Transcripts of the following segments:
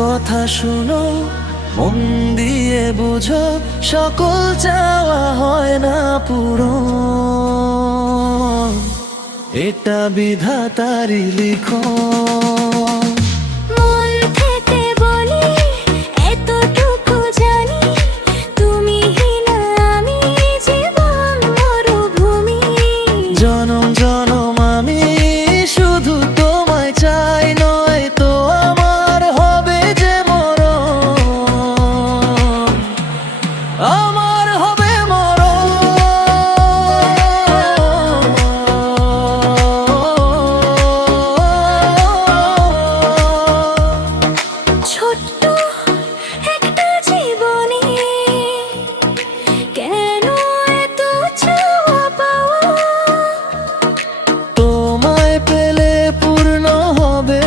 কথা শুনো, মন দিয়ে বুঝো, সকল চাওয়া হয় না পূরণ, এটা বিধাতারই লিখন। মন থেকে বলি, এতটুকু জানি, তুমি না আমি জীবন মরুভূমি। জনম জনম আমি শুধু তোমায় চাই, নয় তো আমার হবে যে মরণ, আমার হবে মরণ। ছোট্ট একটা জীবনে কেন এত চাওয়া পাওয়া? তোমায় পেলে পূর্ণ হবে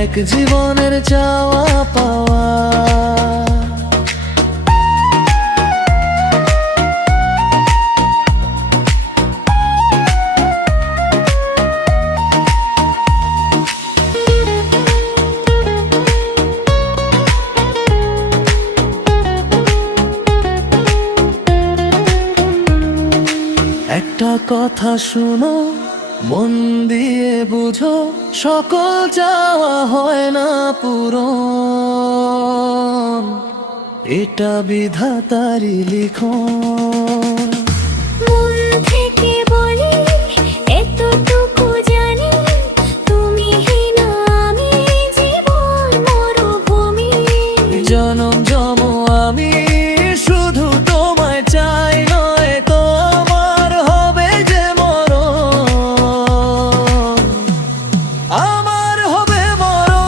এক জীবনের চাওয়া পাওয়া। একটা কথা শুনো, মন দিয়ে বুঝো, সকল চাওয়া হয় না পূরণ, এটা বিধাতারই লিখন। মন থেকে বলি, এতটুকু জানি, তুমি না আমি জীবন মরুভূমি। জনম জনম আমি শুধু তোমায় চাই, নয় তো আমার হবে যে মরণ, আমার হবে মরণ।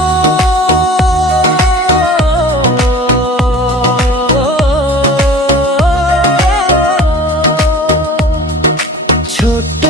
ছোট্ট